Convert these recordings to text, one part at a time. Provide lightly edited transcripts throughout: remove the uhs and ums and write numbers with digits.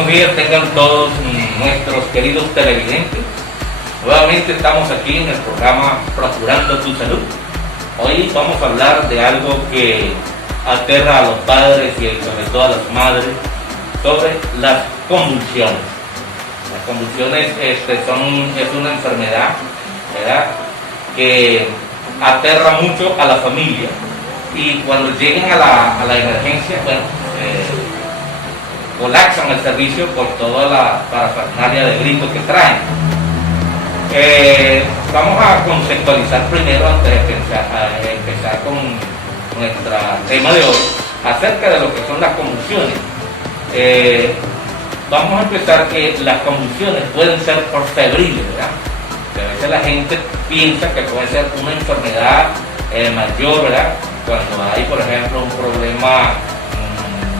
Buenos días tengan todos nuestros queridos televidentes. Nuevamente estamos aquí en el programa Procurando tu Salud. Hoy vamos a hablar de algo que aterra a los padres y sobre todo a las madres, sobre las convulsiones. Las convulsiones es una enfermedad, ¿verdad?, que aterra mucho a la familia, y cuando lleguen a la emergencia, bueno, colapsan el servicio por toda la parafernalia de gritos que traen. Vamos a conceptualizar primero, antes de empezar con nuestro tema de hoy, acerca de lo que son las convulsiones. Vamos a empezar que las convulsiones pueden ser por febriles, ¿verdad? Que a veces la gente piensa que puede ser una enfermedad mayor, ¿verdad?, cuando hay, por ejemplo, un problema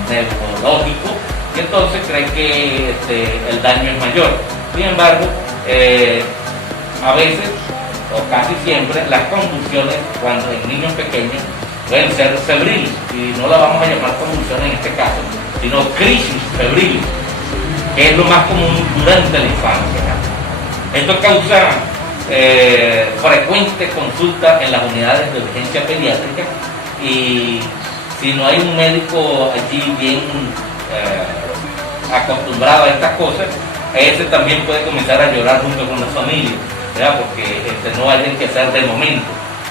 neurológico, y entonces creen que el daño es mayor. Sin embargo, a veces, o casi siempre, las convulsiones, cuando en niños pequeños, pueden ser febriles, y no la vamos a llamar convulsiones en este caso, sino crisis febriles, que es lo más común durante la infancia, ¿verdad? Esto causa frecuente consulta en las unidades de urgencia pediátrica, y si no hay un médico allí bien acostumbrado a estas cosas, ese también puede comenzar a llorar junto con la familia, ¿verdad?, porque no hay que hacer de momento.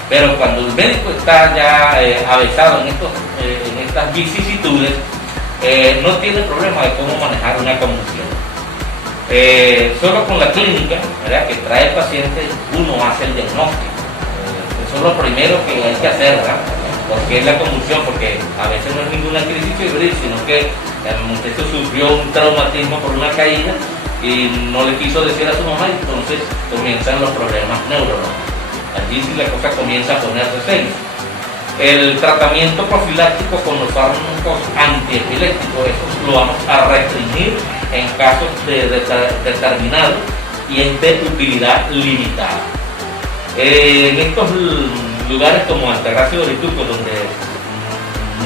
Pero cuando el médico está ya avezado en estas vicisitudes, no tiene problema de cómo manejar una convulsión. Solo con la clínica, ¿verdad?, que trae el paciente, uno hace el diagnóstico. Eso es lo primero que hay que hacer, ¿verdad?, porque es la convulsión, porque a veces no es ninguna crisis febril, sino que el muchacho sufrió un traumatismo por una caída y no le quiso decir a su mamá, y entonces comienzan los problemas neurológicos. Allí sí la cosa comienza a ponerse seria. El tratamiento profiláctico con los fármacos antiepilépticos, eso lo vamos a restringir en casos determinados y es de utilidad limitada. En estos lugares como Altagracia y Orituco, donde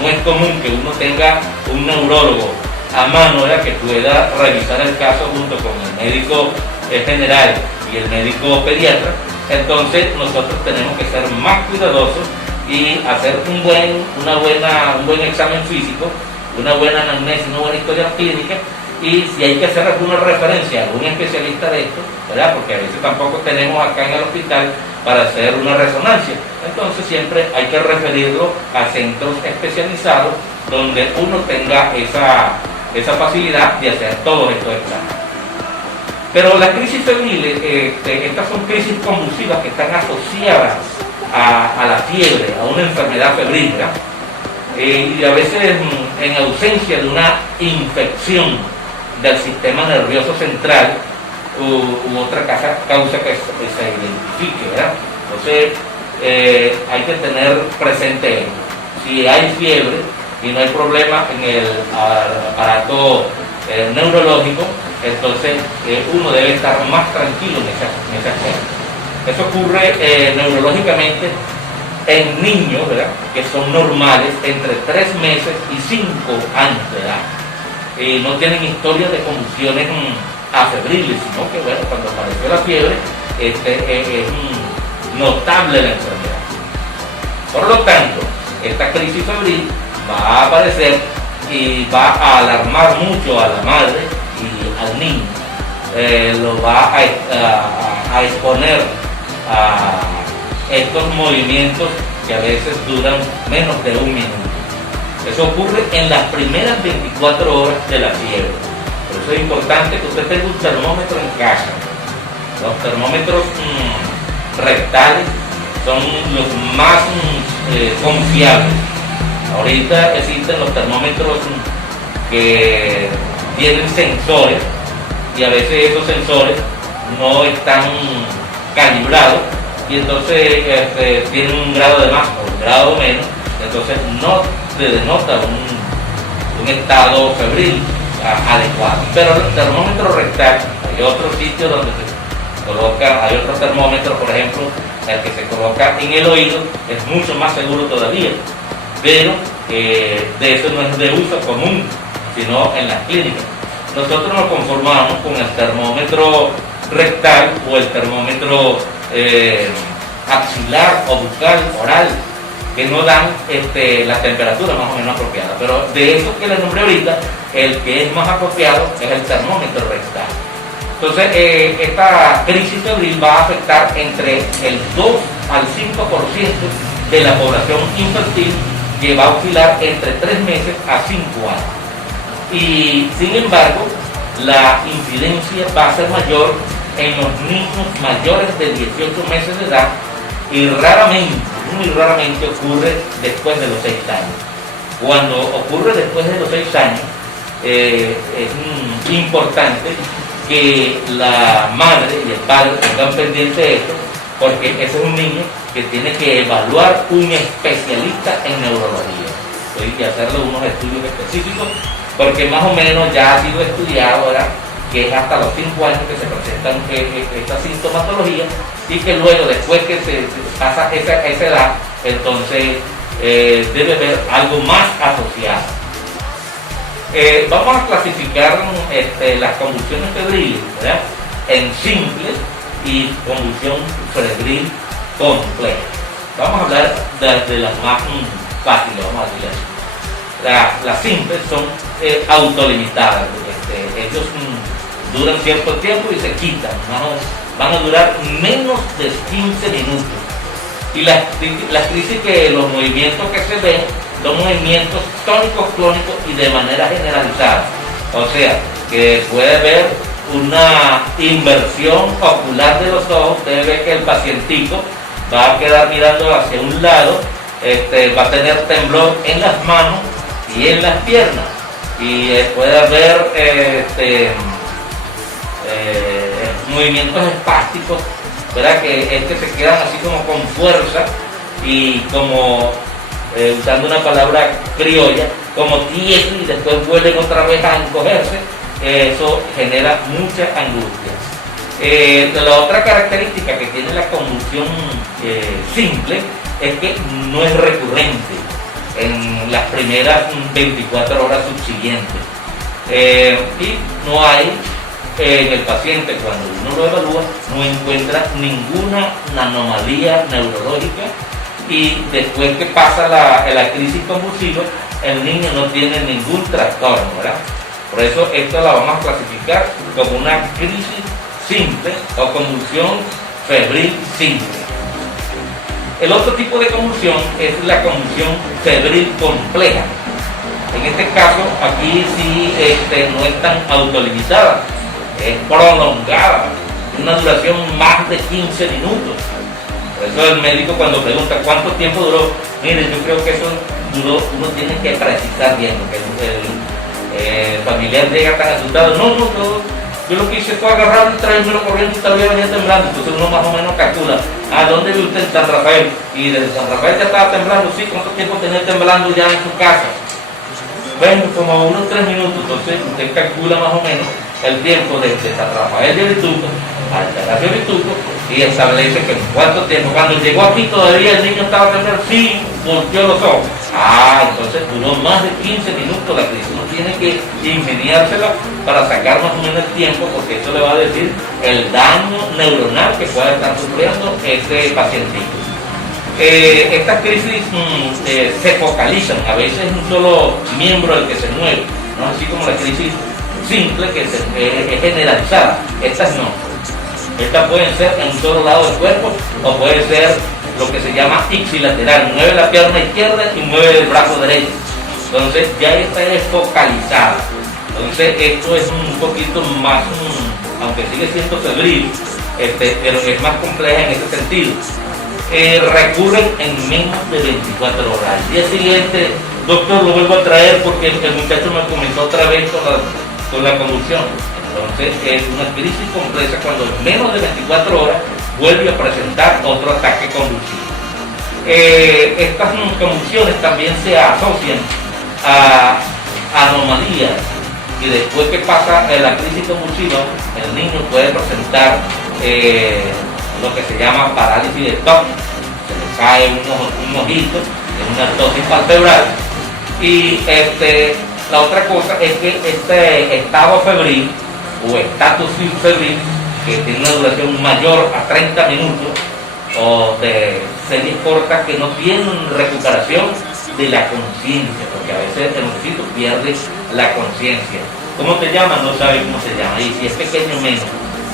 no es común que uno tenga un neurólogo a mano, ¿verdad?, que pueda revisar el caso junto con el médico general y el médico pediatra, entonces nosotros tenemos que ser más cuidadosos y hacer un buen examen físico, una buena anamnesis, una buena historia clínica, y si hay que hacer alguna referencia a algún especialista de esto, ¿verdad?, porque a veces tampoco tenemos acá en el hospital para hacer una resonancia, entonces siempre hay que referirlo a centros especializados donde uno tenga esa facilidad de hacer todos estos exámenes. Pero las crisis febriles, estas son crisis convulsivas que están asociadas a la fiebre, a una enfermedad febril, ¿verdad?, y a veces en ausencia de una infección del sistema nervioso central u otra causa que se identifique, ¿verdad? Entonces hay que tener presente esto. Si hay fiebre y no hay problema en el aparato neurológico, entonces uno debe estar más tranquilo en ese aspecto. Eso ocurre neurológicamente en niños, ¿verdad?, que son normales entre 3 meses y 5 años de edad. No tienen historia de convulsiones afebriles, sino que, bueno, cuando apareció la fiebre, es notable la enfermedad. Por lo tanto, esta crisis febril va a aparecer y va a alarmar mucho a la madre y al niño. Lo va a exponer a estos movimientos que a veces duran menos de un minuto. Eso ocurre en las primeras 24 horas de la fiebre. Por eso es importante que usted tenga un termómetro en casa. Los termómetros rectales son los más confiables. Ahorita existen los termómetros que tienen sensores, y a veces esos sensores no están calibrados, y entonces tienen un grado de más o un grado menos, entonces no se denota un estado febril adecuado. Pero el termómetro rectal, hay otro sitio donde se coloca, hay otro termómetro, por ejemplo, el que se coloca en el oído, es mucho más seguro todavía, pero de eso no es de uso común, sino en las clínicas. nosotros nos conformamos con el termómetro rectal o el termómetro axilar o bucal, oral, que no dan la temperatura más o menos apropiada. Pero de esos que les nombré ahorita, el que es más apropiado es el termómetro rectal. Entonces, esta crisis febril va a afectar entre el 2 al 5% de la población infantil, que va a oscilar entre 3 meses a 5 años. Y sin embargo, la incidencia va a ser mayor en los niños mayores de 18 meses de edad y raramente, muy raramente ocurre después de los 6 años. Cuando ocurre después de los 6 años, es importante que la madre y el padre tengan pendiente de esto, porque ese es un niño que tiene que evaluar un especialista en neurología. Hay que hacerle unos estudios específicos, porque más o menos ya ha sido estudiado ahora que es hasta los 5 años que se presentan esta sintomatología, y que luego, después que se pasa esa edad, entonces debe haber algo más asociado. Vamos a clasificar las convulsiones febriles, ¿verdad?, en simples y convulsión febril compleja. Vamos a hablar de las más fáciles, vamos a decir así. Las simples son autolimitadas. Ellos duran cierto tiempo y se quitan, van a durar menos de 15 minutos. Y las crisis, que los movimientos que se ven son movimientos tónicos, clónicos y de manera generalizada. O sea, que puede haber una inversión ocular de los ojos. Usted ve que el pacientico va a quedar mirando hacia un lado, va a tener temblor en las manos y en las piernas, y puede haber movimientos espásticos, ¿verdad?, que se quedan así como con fuerza y como, usando una palabra criolla, como tiesos, y después vuelven otra vez a encogerse. Eso genera mucha angustia. La otra característica que tiene la convulsión simple es que no es recurrente en las primeras 24 horas subsiguientes, y no hay, en el paciente, cuando uno lo evalúa, no encuentra ninguna anomalía neurológica, y después que pasa la crisis convulsiva, el niño no tiene ningún trastorno, ¿verdad? Por eso esto la vamos a clasificar como una crisis simple o convulsión febril simple. El otro tipo de convulsión es la convulsión febril compleja. En este caso, aquí sí no es tan autolimitada, es prolongada, una duración más de 15 minutos. Por eso el médico, cuando pregunta cuánto tiempo duró, mire, yo creo que eso duró, uno tiene que precisar bien, porque el familiar llega tan asustado. No, yo lo que hice fue agarrarlo y traérmelo corriendo, y todavía venía temblando. Entonces uno más o menos calcula, ¿dónde vive usted? En San Rafael. Y desde San Rafael ya estaba temblando. Sí, ¿cuánto tiempo tenía temblando ya en su casa? Bueno, como unos 3 minutos. Entonces usted calcula más o menos el tiempo desde San Rafael de Vituco al Palacio de Vituco, y establece que en cuánto tiempo. Cuando llegó aquí todavía el niño estaba temblando. Sí, volteó los ojos. Entonces duró más de 15 minutos la crisis. Uno tiene que ingeniársela para sacar más o menos el tiempo, porque eso le va a decir el daño neuronal que puede estar sufriendo este pacientito. Estas crisis se focalizan, a veces es un solo miembro el que se mueve, ¿no? Así como la crisis simple, que es generalizada. Estas no. Estas pueden ser en un solo lado del cuerpo, o puede ser lo que se llama ipsilateral, mueve la pierna izquierda y mueve el brazo derecho. Entonces ya esta es focalizada. Entonces esto es un poquito más, aunque sigue siendo febril, pero es más compleja en ese sentido. Recurren en menos de 24 horas. Al día siguiente, doctor, lo vuelvo a traer porque el muchacho me comenzó otra vez con la convulsión. Entonces es una crisis compleja cuando en menos de 24 horas vuelve a presentar otro ataque convulsivo. Estas convulsiones también se asocian a anomalías, y después que pasa la crisis convulsiva, el niño puede presentar lo que se llama parálisis de TOC. Se le cae un ojito en una ptosis palpebral, y La otra cosa es que este estado febril o estatus febril, que tiene una duración mayor a 30 minutos, o de series cortas que no tienen recuperación de la conciencia, porque a veces el mosquito pierde la conciencia. ¿Cómo te llaman? No sabe cómo se llama, y si es pequeño menos.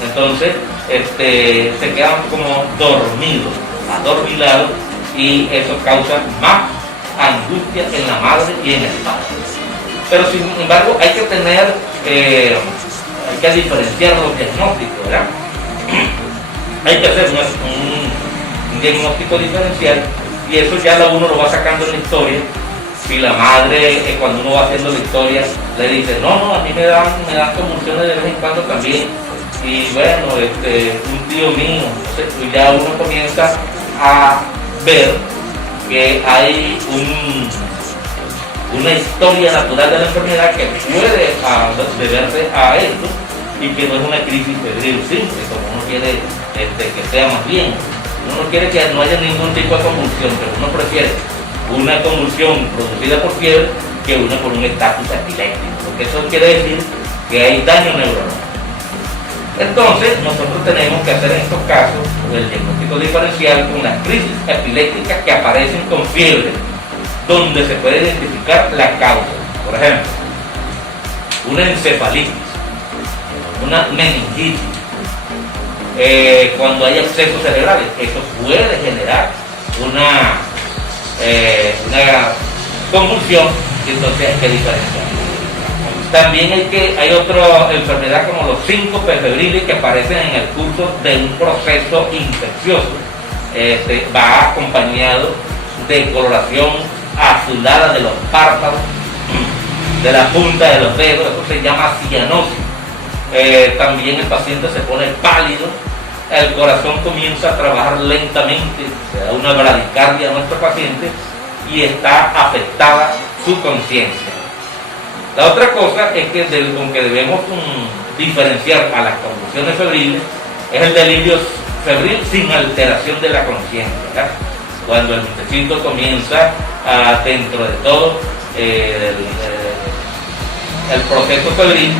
Entonces se quedan como dormidos, adormilados, y eso causa más angustia en la madre y en el padre. Pero sin embargo hay que tener, hay que diferenciar los diagnósticos, ¿verdad? Hay que hacer un diagnóstico diferencial, y eso ya uno lo va sacando en la historia. Si la madre, cuando uno va haciendo la historia, le dice, no, a mí me dan convulsiones de vez en cuando también, y bueno, un tío mío, entonces ya uno comienza a ver que hay una historia natural de la enfermedad que puede deberse a esto, y que no es una crisis febril simple, como uno quiere que sea más bien. Uno no quiere que no haya ningún tipo de convulsión, pero uno prefiere una convulsión producida por fiebre que una por un estatus epiléptico, porque eso quiere decir que hay daño neuronal. Entonces, nosotros tenemos que hacer en estos casos el diagnóstico diferencial con las crisis epilépticas que aparecen con fiebre, donde se puede identificar la causa. Por ejemplo, una encefalitis, una meningitis, cuando hay excesos cerebrales, eso puede generar una convulsión, y entonces hay que diferenciar. También hay otra enfermedad como los síncopes febriles que aparecen en el curso de un proceso infeccioso. Va acompañado de coloración azulada de los párpados, de la punta de los dedos, eso se llama cianosis. También el paciente se pone pálido, el corazón comienza a trabajar lentamente, se da una bradicardia a nuestro paciente y está afectada su conciencia. La otra cosa es que con que debemos diferenciar a las convulsiones febriles es el delirio febril sin alteración de la conciencia, ¿verdad? Cuando el muchachito comienza dentro de todo el proceso febril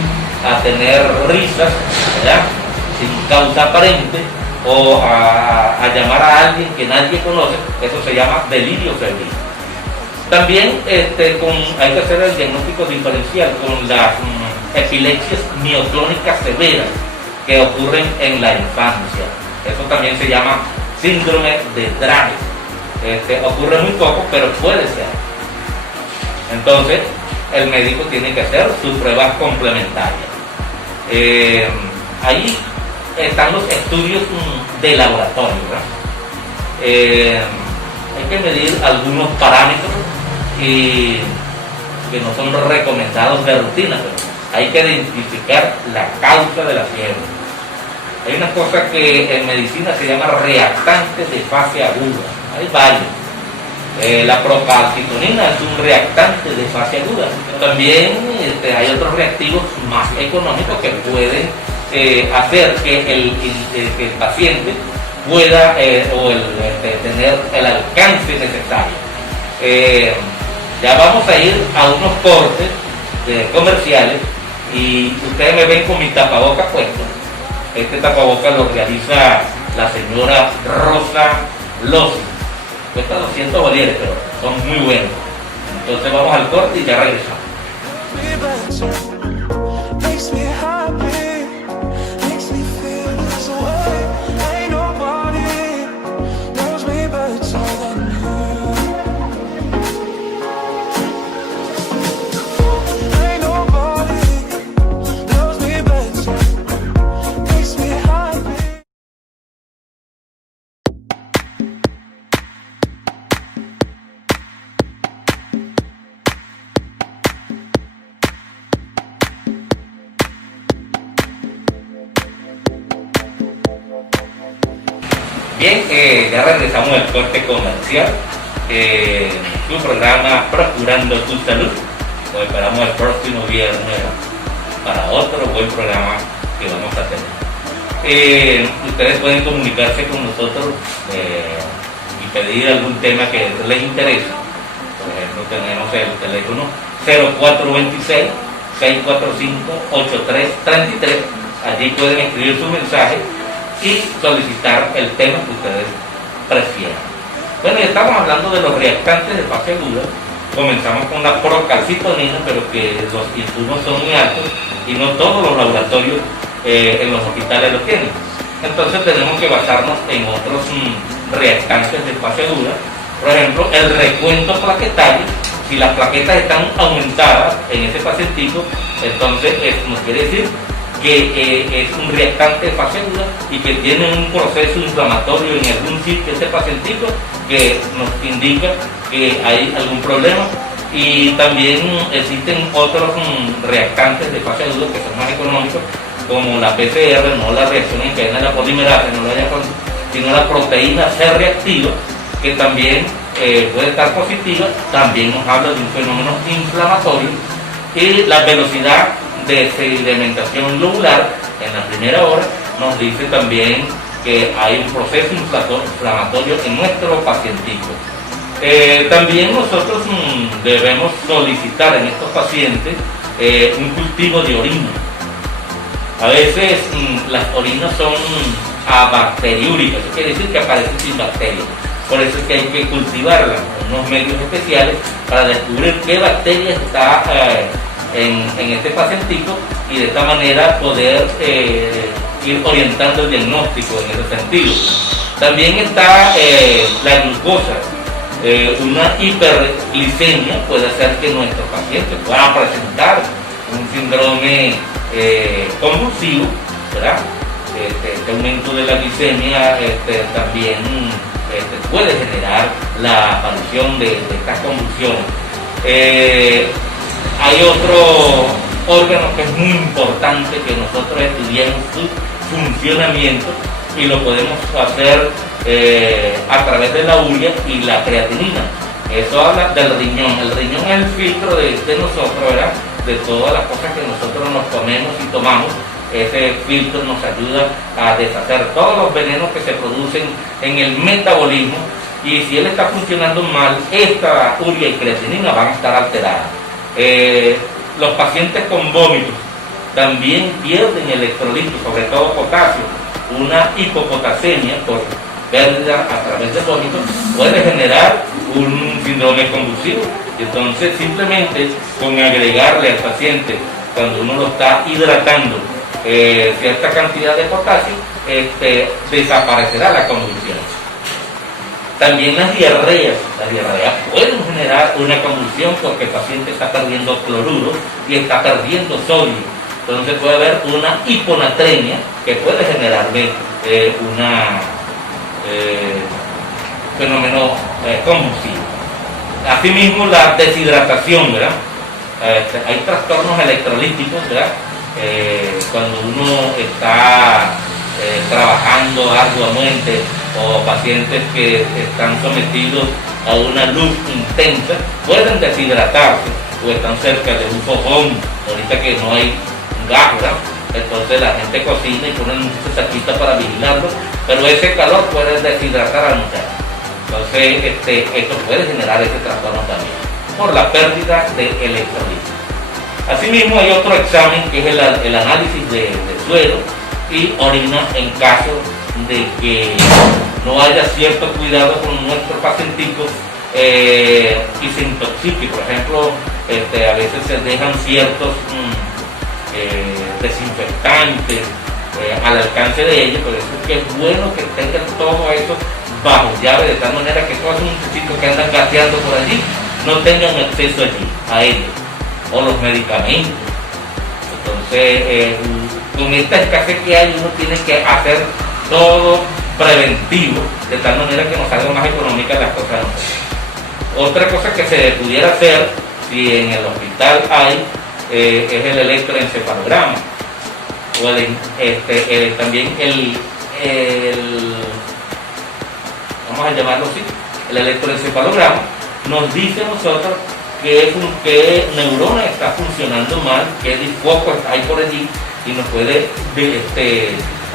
a tener risas, ¿verdad?, sin causa aparente, o a llamar a alguien que nadie conoce, eso se llama delirio febril. También hay que hacer el diagnóstico diferencial con las epilepsias mioclónicas severas que ocurren en la infancia. Eso también se llama síndrome de Dravet. Ocurre muy poco, pero puede ser. Entonces, el médico tiene que hacer sus pruebas complementarias. Ahí están los estudios de laboratorio, ¿verdad? Hay que medir algunos parámetros que no son recomendados de rutina, pero hay que identificar la causa de la fiebre. Hay una cosa que en medicina se llama reactantes de fase aguda. Hay varios. La procalcitonina es un reactante de fase aguda. También hay otros reactivos más económicos que pueden hacer que el paciente pueda tener el alcance necesario. Ya vamos a ir a unos cortes comerciales, y ustedes me ven con mi tapabocas puesto. Este tapabocas lo realiza la señora Rosa Lossi. Cuesta 200 bolívares, pero son muy buenos. Entonces vamos al corte y ya regresamos. Bien, ya regresamos al corte comercial. Tu programa Procurando tu Salud. Lo esperamos el próximo viernes para otro buen programa que vamos a tener. Ustedes pueden comunicarse con nosotros y pedir algún tema que les interese. Por ejemplo, tenemos el teléfono 0426 645 8333. Allí pueden escribir su mensaje y solicitar el tema que ustedes prefieran. Bueno, y estamos hablando de los reactantes de fase aguda. Comenzamos con la procalcitonina, pero que los insumos son muy altos y no todos los laboratorios en los hospitales lo tienen. Entonces tenemos que basarnos en otros reactantes de fase aguda. Por ejemplo, el recuento plaquetario. Si las plaquetas están aumentadas en ese pacientico, entonces nos quiere decir que es un reactante de fase aguda y que tiene un proceso inflamatorio en algún sitio ese pacientico que nos indica que hay algún problema. Y también existen otros reactantes de fase aguda que son más económicos, como la PCR, no la reacción en cadena de la polimerasa, sino la proteína C reactiva, que también puede estar positiva. También nos habla de un fenómeno inflamatorio. Y la velocidad de sedimentación lobular en la primera hora nos dice también que hay un proceso inflamatorio en nuestro pacientico. También nosotros debemos solicitar en estos pacientes un cultivo de orina. A veces las orinas son abacteriúricas, eso quiere decir que aparecen sin bacterias. Por eso es que hay que cultivarlas con unos medios especiales para descubrir qué bacteria está en este pacientico y de esta manera poder ir orientando el diagnóstico en ese sentido. También está la glucosa. Una hiperglicemia puede hacer que nuestros pacientes puedan presentar un síndrome convulsivo, ¿verdad? Este aumento de la glicemia también puede generar la aparición de estas convulsiones. Hay otro órgano que es muy importante que nosotros estudiemos su funcionamiento y lo podemos hacer a través de la urea y la creatinina. Eso habla del riñón. El riñón es el filtro de nosotros, ¿verdad? De todas las cosas que nosotros nos comemos y tomamos. Ese filtro nos ayuda a deshacer todos los venenos que se producen en el metabolismo, y si él está funcionando mal, esta urea y creatinina van a estar alteradas. Los pacientes con vómitos también pierden electrolitos, sobre todo potasio. Una hipopotasemia por pérdida a través del vómito puede generar un síndrome convulsivo. Entonces, simplemente con agregarle al paciente, cuando uno lo está hidratando, cierta cantidad de potasio, desaparecerá la convulsión. También las diarreas pueden generar una convulsión porque el paciente está perdiendo cloruro y está perdiendo sodio. Entonces puede haber una hiponatremia que puede generarle un fenómeno convulsivo. Asimismo, la deshidratación, ¿verdad? Hay trastornos electrolíticos, ¿verdad? Cuando uno está trabajando arduamente, o pacientes que están sometidos a una luz intensa, pueden deshidratarse o están cerca de un fogón, ahorita que no hay gas, ¿verdad? Entonces la gente cocina y pone muchas cerquita para vigilarlo, pero ese calor puede deshidratar al muchacho. Entonces esto puede generar ese trastorno también por la pérdida de electrolitos. Asimismo, hay otro examen que es el análisis de suero y orina en caso de que no haya cierto cuidado con nuestro pacientico y se intoxique. Por ejemplo, a veces se dejan ciertos desinfectantes al alcance de ellos, por eso es que es bueno que tengan todo eso bajo llave, de tal manera que todos esos muchachitos que andan gateando por allí no tengan acceso allí a ellos, o los medicamentos. Entonces, con esta escasez que hay, uno tiene que hacer todo preventivo, de tal manera que nos salga más económicas las cosas. Otra cosa que se pudiera hacer, si en el hospital hay, es el electroencefalograma, o también vamos a llamarlo así, el electroencefalograma nos dice a nosotros qué neurona está funcionando mal, qué foco hay por allí, y nos puede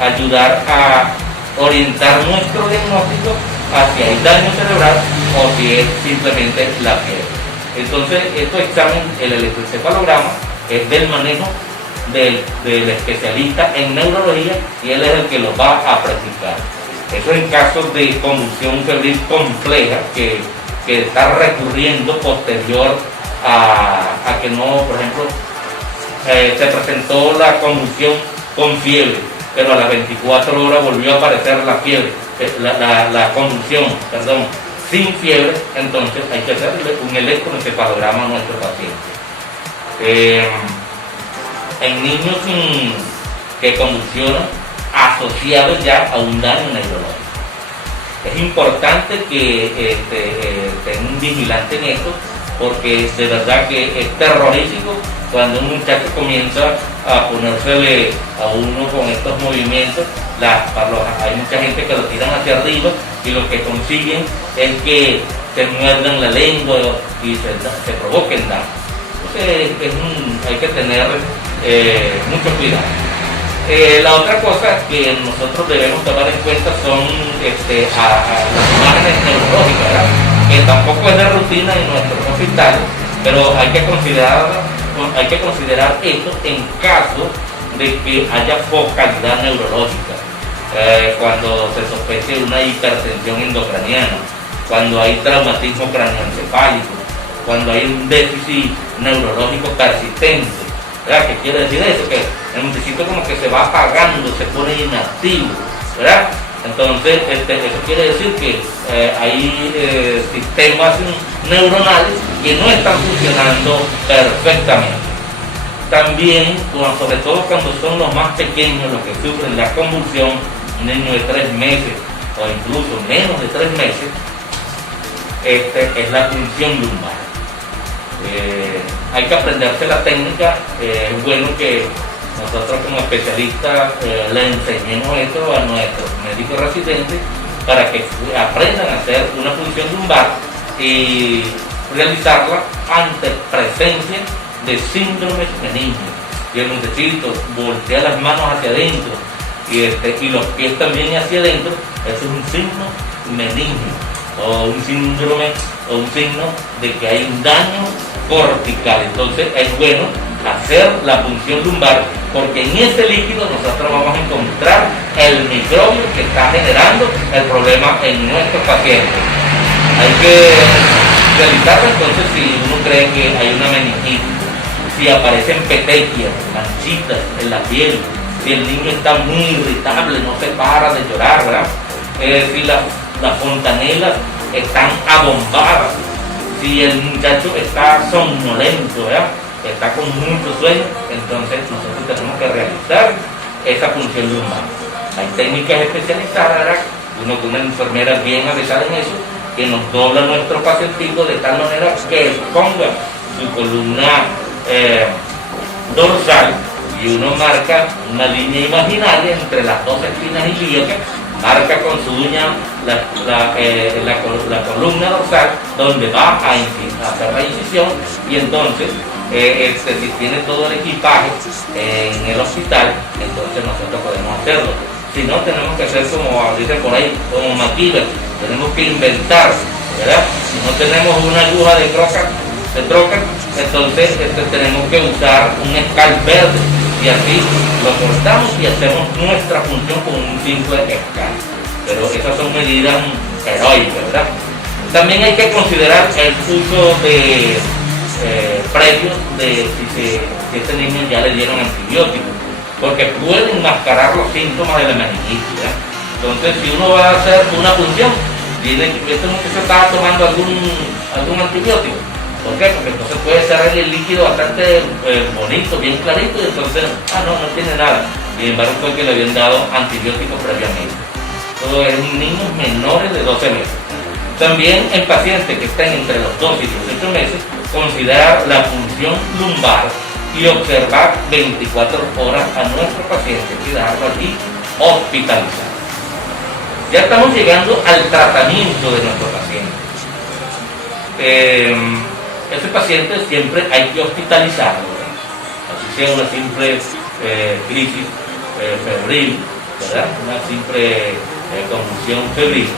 ayudar a orientar nuestro diagnóstico hacia el daño cerebral o si es simplemente la fiebre. Entonces, estos exámenes, el electroencefalograma, es del manejo del especialista en neurología y él es el que lo va a practicar. Eso en casos de convulsión febril compleja que está recurriendo posterior a que no, por ejemplo, se presentó la convulsión con fiebre, pero a las 24 horas volvió a aparecer la fiebre, la convulsión, perdón, sin fiebre. Entonces hay que hacerle un electroencefalograma a nuestro paciente. En niños que convulsionan asociados ya a un daño neurológico, es importante que estén vigilantes en esto, porque de verdad que es terrorífico cuando un muchacho comienza a ponérsele a uno con estos movimientos. Hay mucha gente que lo tiran hacia arriba y lo que consiguen es que se muerdan la lengua y se provoquen daño. Entonces hay que tener mucho cuidado. La otra cosa que nosotros debemos tomar en cuenta son las imágenes neurológicas, ¿verdad? Que tampoco es de rutina en nuestros hospitales, pero hay que considerar esto en caso de que haya focalidad neurológica, cuando se sospeche una hipertensión endocraniana, cuando hay traumatismo craneoencefálico, cuando hay un déficit neurológico persistente. ¿Verdad? ¿Qué quiere decir eso? Que el muchachito como que se va apagando, se pone inactivo, ¿verdad? Entonces, eso quiere decir que hay sistemas neuronales que no están funcionando perfectamente. También, sobre todo cuando son los más pequeños los que sufren la convulsión, un niño de 3 meses o incluso menos de 3 meses, es la punción lumbar. Hay que aprenderse la técnica. Es bueno que nosotros como especialistas le enseñemos esto a nuestros médicos residentes para que aprendan a hacer una punción lumbar y realizarla ante presencia de síndromes meningos. Y el muchachito voltea las manos hacia adentro y los pies también hacia adentro. Eso es un signo meningio o un síndrome o un signo de que hay un daño cortical. Entonces es bueno hacer la punción lumbar, porque en ese líquido nosotros vamos a encontrar el microbio que está generando el problema en nuestros pacientes. Hay que realizarlo. Entonces, si uno cree que hay una meningitis, si aparecen petequias, manchitas en la piel, si el niño está muy irritable, no se para de llorar, ¿verdad? Si las fontanelas están abombadas, si el muchacho está somnolento, ¿verdad? Está con mucho sueño, entonces nosotros tenemos que realizar esa punción lumbar. Hay técnicas especializadas, ¿verdad? Uno con una enfermera bien avisada en eso, que nos dobla nuestro pacientito de tal manera que ponga su columna dorsal y uno marca una línea imaginaria entre las dos esquinas ilíacas, marca con su uña la columna dorsal donde va a hacer la incisión, y entonces si tiene todo el equipaje en el hospital, entonces nosotros podemos hacerlo. Si no, tenemos que hacer como dicen por ahí, como MacGyver, tenemos que inventar, ¿verdad? Si no tenemos una aguja de troca, entonces tenemos que usar un escalpel y así lo cortamos y hacemos nuestra función con un simple escalpel. Pero esas son medidas heroicas, ¿verdad? También hay que considerar el uso de previo de si este niño ya le dieron antibióticos, porque pueden mascarar los síntomas de la meningitis, ¿verdad? Entonces, si uno va a hacer una punción, este muchacho estaba tomando algún antibiótico. ¿Por qué? Porque entonces puede ser el líquido bastante bonito, bien clarito, y entonces, no tiene nada. Sin embargo, fue que le habían dado antibióticos previamente. Todo es en niños menores de 12 meses. También en pacientes que estén entre los 12 y 18 meses, considerar la punción lumbar y observar 24 horas a nuestro paciente y dejarlo allí hospitalizado. Ya estamos llegando al tratamiento de nuestro paciente. Ese paciente siempre hay que hospitalizarlo, ¿verdad? Así sea una simple crisis febril, ¿verdad? Una simple convulsión febril.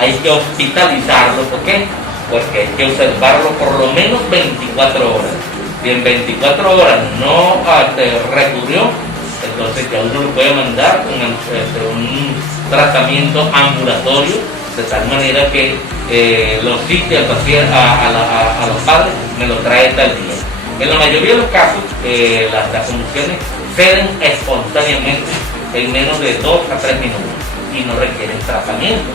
Hay que hospitalizarlo. ¿Por qué? porque hay que observarlo por lo menos 24 horas. Si en 24 horas no recurrió, entonces ya uno lo puede mandar con un tratamiento ambulatorio, de tal manera que los sitios a los padres me lo trae tal día. En la mayoría de los casos, las convulsiones ceden espontáneamente en menos de 2 a 3 minutos y no requieren tratamiento.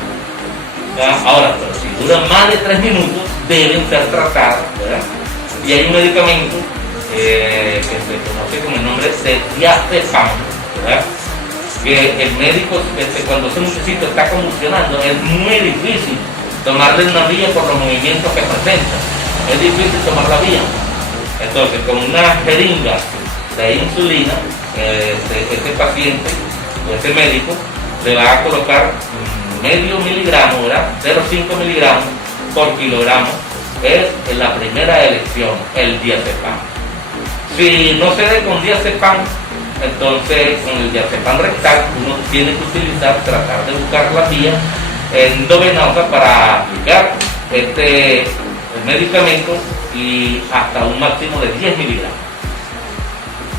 Ahora, pero si duran más de 3 minutos, deben ser tratadas, ¿verdad? Y hay un medicamento que se conoce con el nombre de diazepam, ¿verdad? Que el médico, cuando ese muchachito está convulsionando, es muy difícil tomarle una vía por los movimientos que presenta. Es difícil tomar la vía. Entonces, con una jeringa de insulina, este paciente o este médico le va a colocar medio miligramo, ¿verdad? 0,5 miligramos por kilogramo. Es la primera elección, el diazepam. Si no se dé con diazepam, entonces con el diazepam rectal uno tiene que tratar de buscar la vía endovenosa para aplicar el medicamento y hasta un máximo de 10 miligramos.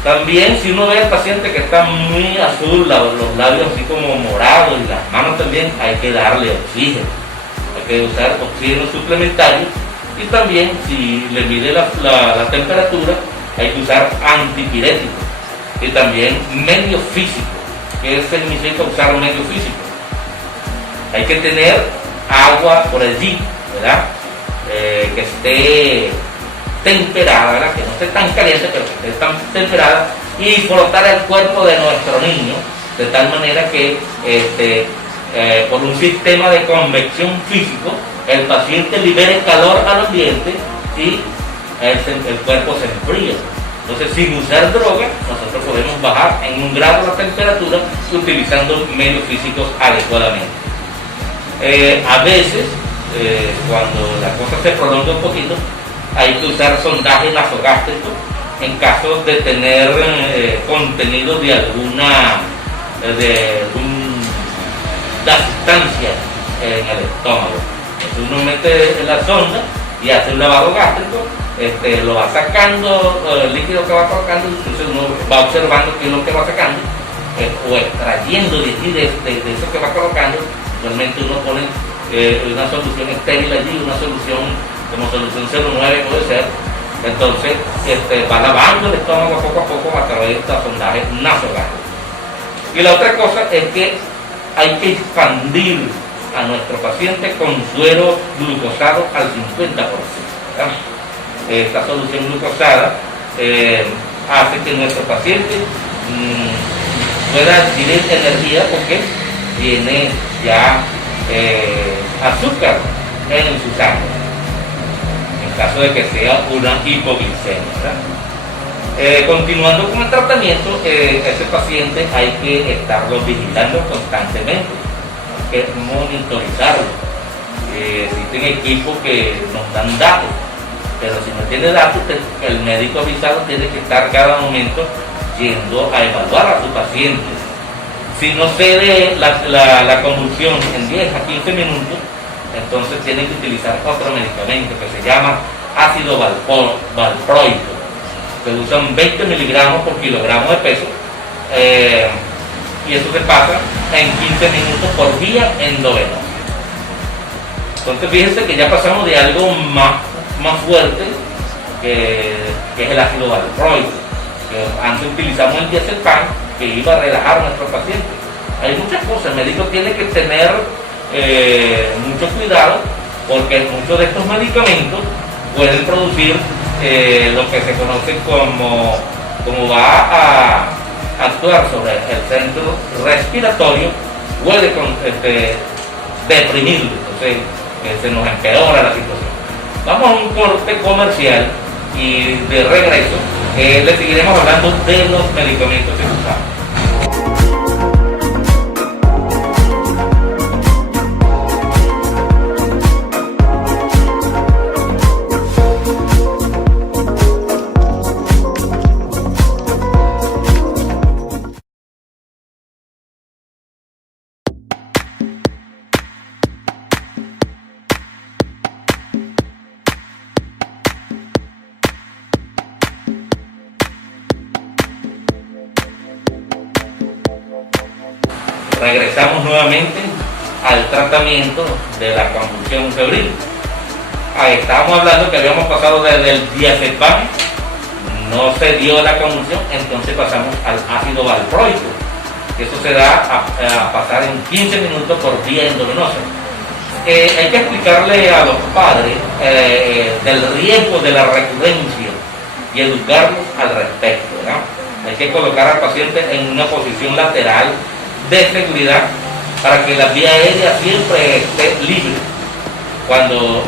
También si uno ve al paciente que está muy azul, los labios así como morados y las manos también, hay que darle oxígeno. Hay que usar oxígeno suplementario y también si le mide la temperatura, hay que usar antipiréticos y también medio físico. ¿Qué significa usar medio físico? Hay que tener agua por allí, ¿verdad? Que esté temperada, ¿verdad? Que no esté tan caliente, pero que esté tan temperada, y frotar el cuerpo de nuestro niño de tal manera que por un sistema de convección físico el paciente libere calor al ambiente y el cuerpo se enfría. Entonces, sin usar droga, nosotros podemos bajar en 1 grado la temperatura utilizando medios físicos adecuadamente. A veces, cuando la cosa se prolonga un poquito, hay que usar sondaje nasogástrico en caso de tener contenido de alguna sustancia en el estómago. Entonces uno mete la sonda y hace un lavado gástrico, lo va sacando, el líquido que va colocando, entonces uno va observando qué es lo que va sacando, o extrayendo de eso que va colocando. Realmente uno pone una solución estéril allí, una solución como solución 09 puede ser. Entonces va lavando el estómago poco a poco a través de este sondaje nasogástrico. Y la otra cosa es que hay que expandir a nuestro paciente con suero glucosado al 50%, ¿verdad? Esta solución glucosada hace que nuestro paciente pueda adquirir energía porque tiene ya azúcar en su sangre, en caso de que sea una hipoglicemia, ¿verdad? Continuando con el tratamiento, ese paciente hay que estarlo vigilando constantemente, hay que monitorizarlo. Existen equipos que nos dan datos, pero si no tiene datos, el médico avisado tiene que estar cada momento yendo a evaluar a su paciente. Si no cede la convulsión en 10 a 15 minutos, entonces tienen que utilizar otro medicamento que se llama ácido valproico. Se usan 20 miligramos por kilogramo de peso, y eso se pasa en 15 minutos por vía endovenosa. Entonces fíjense que ya pasamos de algo más fuerte, que es el ácido valproico, que antes utilizamos el diazepam, que iba a relajar a nuestro paciente. Hay muchas cosas, el médico tiene que tener mucho cuidado, porque muchos de estos medicamentos pueden producir lo que se conoce como va a actuar sobre el centro respiratorio, puede deprimirlo, entonces se nos empeora la situación. Vamos a un corte comercial y de regreso le seguiremos hablando de los medicamentos que usamos. regresamos nuevamente al tratamiento de la convulsión febril. Estábamos hablando que habíamos pasado desde el diazepam, no se dio la convulsión, entonces pasamos al ácido valproico. Eso se da a pasar en 15 minutos por vía endovenosa. Hay que explicarle a los padres del riesgo de la recurrencia y educarlos al respecto, ¿verdad? Hay que colocar al paciente en una posición lateral de seguridad para que la vía aérea siempre esté libre cuando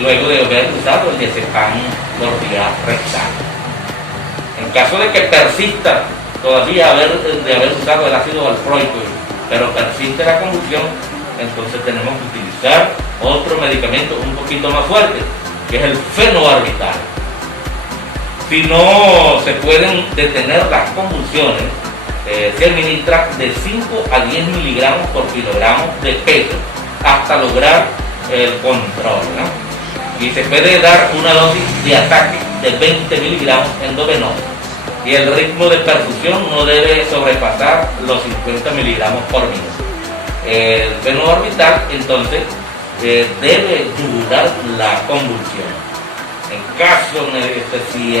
luego de haber usado el diazepam por vía rectal. En caso de que persista todavía de haber usado el ácido valproico, pero persiste la convulsión, entonces tenemos que utilizar otro medicamento un poquito más fuerte, que es el fenobarbital. Si no se pueden detener las convulsiones, se administra de 5 a 10 miligramos por kilogramo de peso hasta lograr el control, ¿no? Y se puede dar una dosis de ataque de 20 miligramos endovenosa y el ritmo de perfusión no debe sobrepasar los 50 miligramos por minuto. El fenobarbital entonces debe yugular la convulsión. En caso si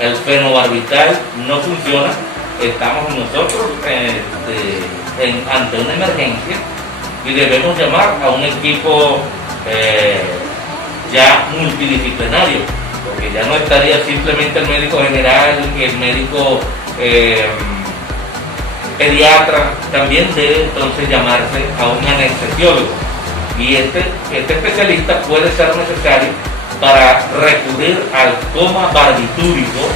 el fenobarbital no funciona, estamos nosotros ante una emergencia y debemos llamar a un equipo ya multidisciplinario, porque ya no estaría simplemente el médico general y el médico pediatra, también debe entonces llamarse a un anestesiólogo, y este especialista puede ser necesario para recurrir al coma barbitúrico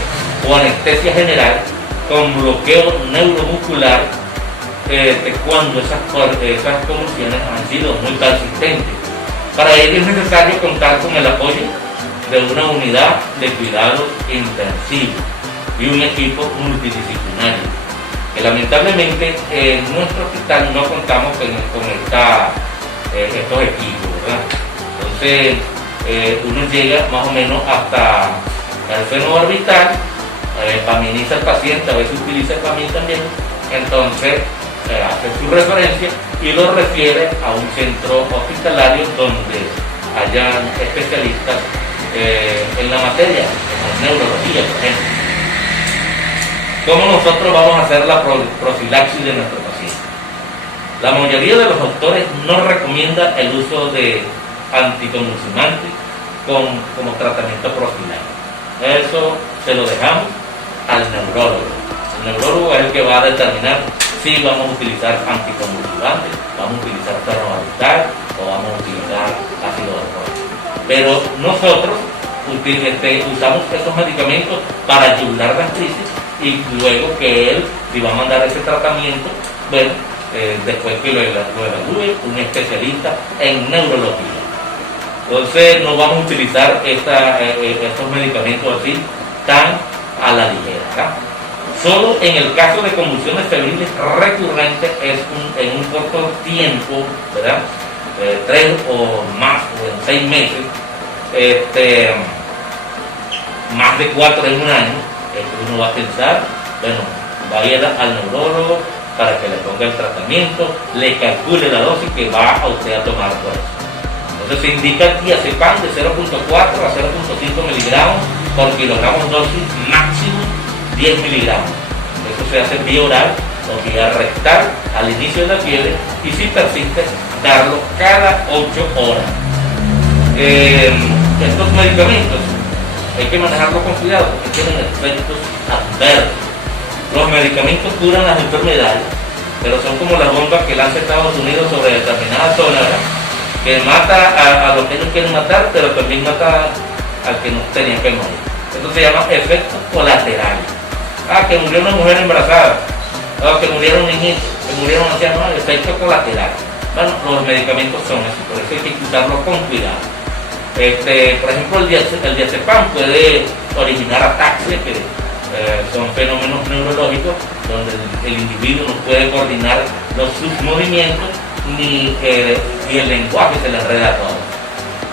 o anestesia general con bloqueo neuromuscular cuando esas convulsiones han sido muy persistentes. Para ello es necesario contar con el apoyo de una unidad de cuidados intensivos y un equipo multidisciplinario, que lamentablemente en nuestro hospital no contamos con estos equipos, ¿verdad? Entonces uno llega más o menos hasta el fenobarbital, paminiza al paciente, a veces utiliza el pamin también, entonces hace su referencia y lo refiere a un centro hospitalario donde hayan especialistas en la materia, como neurología, por ejemplo. ¿Cómo nosotros vamos a hacer la profilaxis de nuestro paciente? La mayoría de los doctores no recomienda el uso de anticonvulsivantes como tratamiento profiláctico. Eso se lo dejamos al neurólogo. El neurólogo es el que va a determinar si vamos a utilizar anticonvulsivantes, vamos a utilizar fenobarbital o vamos a utilizar ácido valproico. Pero nosotros usamos esos medicamentos para yugular las crisis y luego que él, si va a mandar ese tratamiento, bueno, después que lo evalúe un especialista en neurología. Entonces no vamos a utilizar estos medicamentos así tan a la ligera, ¿verdad? Solo en el caso de convulsiones febriles recurrentes en un corto tiempo, ¿verdad? 3 o más, o en 6 meses, más de 4 en un año, uno va a pensar, bueno, va a ir al neurólogo para que le ponga el tratamiento, le calcule la dosis que va a usted a tomar por eso. Entonces se indica diazepam de 0.4 a 0.5 miligramos por kilogramo, dosis máximo 10 miligramos. Eso se hace vía oral o vía rectal al inicio de la fiebre, y si persiste, darlo cada 8 horas. Estos medicamentos hay que manejarlos con cuidado porque tienen efectos adversos. Los medicamentos curan las enfermedades, pero son como las bombas que lanza Estados Unidos sobre determinadas zonas, que mata a los que ellos quieren matar, pero también mata al que no tenía que morir. Esto se llama efectos colaterales. Que murió una mujer embarazada, que murieron niñitos, que murieron ancianos, efectos colaterales. Bueno, los medicamentos son así, por eso hay que usarlos con cuidado. Por ejemplo, el diazepam puede originar ataxias, que son fenómenos neurológicos donde el individuo no puede coordinar sus movimientos y el lenguaje se le enreda todo.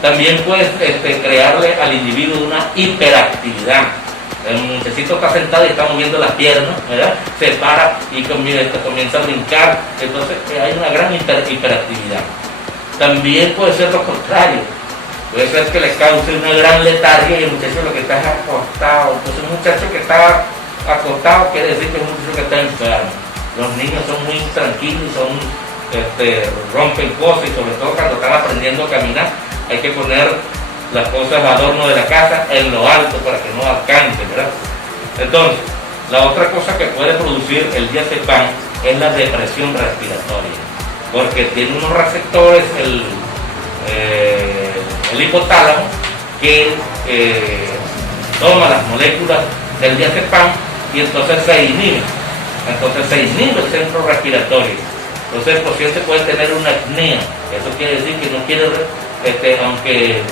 También puede crearle al individuo una hiperactividad, El muchachito está sentado y está moviendo las piernas, ¿verdad? Se para y comienza a brincar. Entonces hay una gran hiperactividad. También puede ser lo contrario. Puede ser que le cause una gran letargia y el muchacho lo que está es acostado. Entonces un muchacho que está acostado quiere decir que es un muchacho que está enfermo. Los niños son muy tranquilos y rompen cosas, y sobre todo cuando están aprendiendo a caminar hay que poner las cosas adorno de la casa en lo alto para que no alcance, ¿verdad? Entonces, la otra cosa que puede producir el diazepam es la depresión respiratoria, porque tiene unos receptores, el hipotálamo, que toma las moléculas del diazepam y entonces se inhibe. Entonces se inhibe el centro respiratorio. Entonces el paciente puede tener una apnea. Eso quiere decir que no quiere, aunque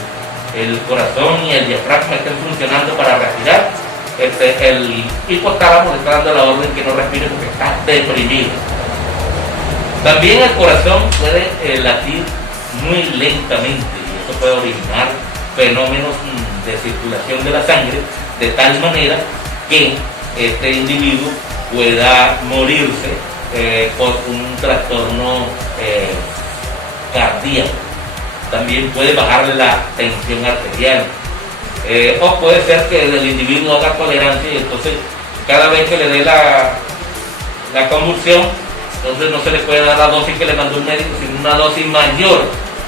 el corazón y el diafragma estén funcionando para respirar, el hipotálamo le está dando la orden que no respire porque está deprimido. También el corazón puede latir muy lentamente y eso puede originar fenómenos de circulación de la sangre de tal manera que este individuo pueda morirse por un trastorno cardíaco. También puede bajarle la tensión arterial, o puede ser que el individuo haga tolerancia y entonces cada vez que le dé la convulsión, entonces no se le puede dar la dosis que le mandó el médico, sino una dosis mayor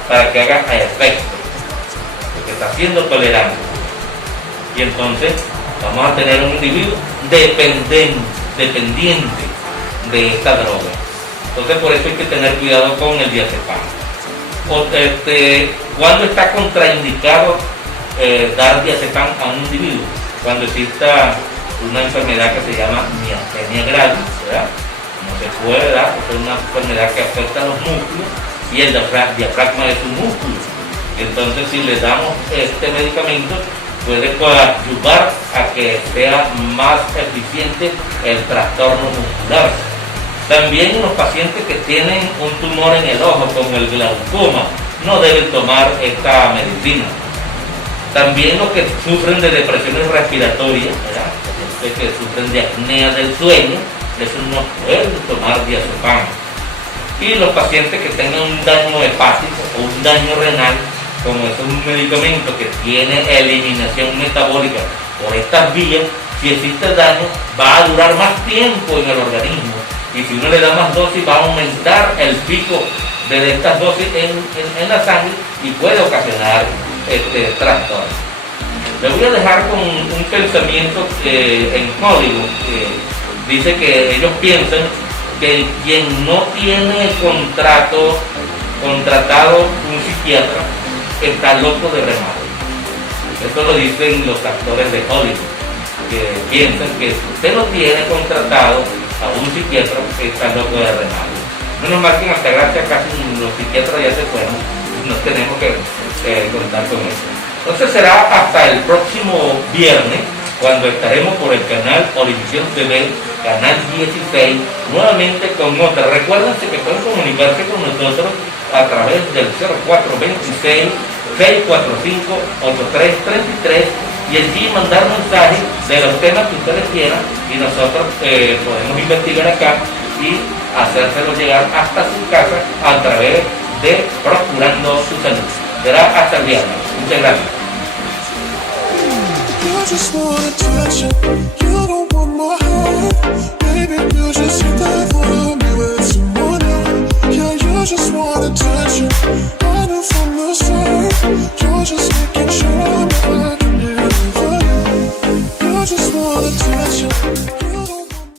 para que haga efecto, porque está haciendo tolerancia. Y entonces vamos a tener un individuo dependiente de esta droga. Entonces por eso hay que tener cuidado con el diazepam. ¿Cuándo está contraindicado dar diazepam a un individuo? Cuando exista una enfermedad que se llama miastenia gravis, ¿verdad? No se puede dar porque es una enfermedad que afecta a los músculos y el diafragma es un músculo. Entonces si le damos este medicamento puede ayudar a que sea más eficiente el trastorno muscular. También los pacientes que tienen un tumor en el ojo, como el glaucoma, no deben tomar esta medicina. También los que sufren de depresiones respiratorias, ¿verdad? Los que sufren de apnea del sueño, esos no pueden tomar diazepam. Y los pacientes que tengan un daño hepático o un daño renal, como es un medicamento que tiene eliminación metabólica por estas vías, si existe daño va a durar más tiempo en el organismo. Y si uno le da más dosis va a aumentar el pico de estas dosis en la sangre y puede ocasionar trastorno. Les voy a dejar con un pensamiento en código que dice que ellos piensan que quien no tiene contratado un psiquiatra está loco de remate. Esto lo dicen los actores de Hollywood, que piensan que si usted no tiene contratado a un psiquiatra está loco de remate. Menos mal que en Altagracia casi los psiquiatras ya se fueron, no tenemos que contar con eso. Entonces será hasta el próximo viernes, cuando estaremos por el canal Orivisión TV, canal 16, nuevamente con otra. Recuérdense que pueden comunicarse con nosotros a través del 0426 645 8333 y allí mandar mensajes de los temas que ustedes quieran y nosotros podemos investigar acá y hacérselo llegar hasta su casa a través de Procurando Su Salud. Será hasta el viernes. Muchas gracias. You just want attention, you don't want my heart.